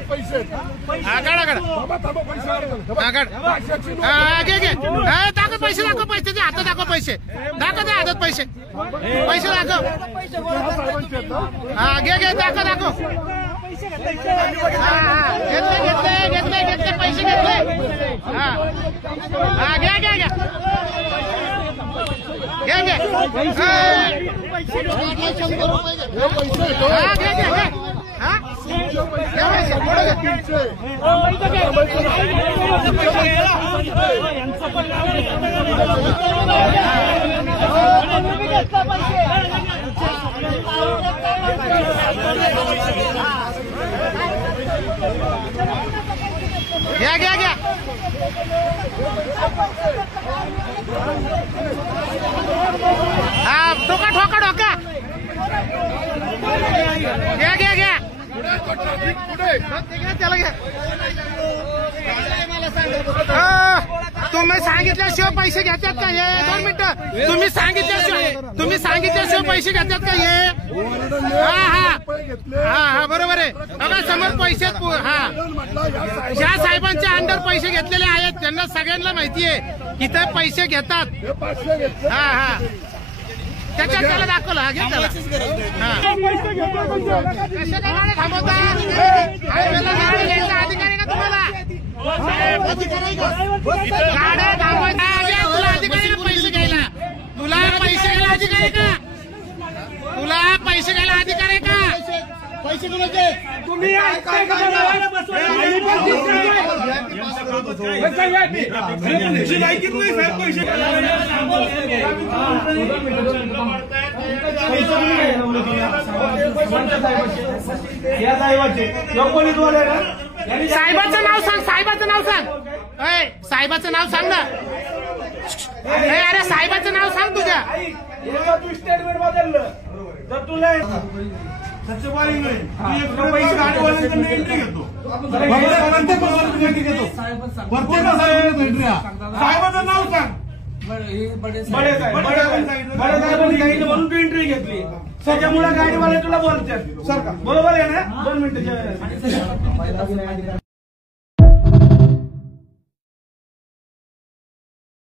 पैसे दाखव पैसे दाखव पैसे हातात दाखव पैसे दाखव ते हातात पैसे पैसे दाखव घे दाखव दाखव घेतले घेतले घेतले घेतले पैसे घेतले घ्या घ्या घ्या घ्या घ्या घ्या घ्या घ्या ठोका ठोका ठोका घ्या घ्या घ्या त्याला घ्या तुम्ही सांगितल्याशिवाय पैसे घेतात का हे 2 मिनिटं तुम्ही सांगितल्याशिवाय पैसे घेतात का हे हा बरोबर आहे बघा समोर पैसे ज्या साहेबांच्या अंडर पैसे घेतलेले आहेत त्यांना सगळ्यांना माहिती आहे इथे पैसे घेतात त्याच्यात त्याला दाखवलं घे त्याला कशा गाडी थांबवता गाडी घ्यायचा अधिकारी का तुम्हाला गाड्या थांबवायचा तुला अधिकारी का पैसे घ्यायला तुला पैसे घ्यायला अधिकारी का तुला पैसे घ्यायला अधिकारी का पैसे कुणाचे तुम्ही साहेबाचं नाव सांग साहेबाचं नाव सांग साहेबाचं नाव सांग ना अरे साहेबाचं नाव सांग तुझ्या स्टेटमेंट बदललं तर तुला सचिवारी नाही पैसे गाडीवाल्यांकडून एंट्री घेतो साहेबाचं नाव सांग बडे साहेबांनी सांगितलं म्हणून तू एंट्री घेतली त्याच्यामुळे गाडीवाले तुला बोलतात बरोबर आहे ना 2 मिनिटं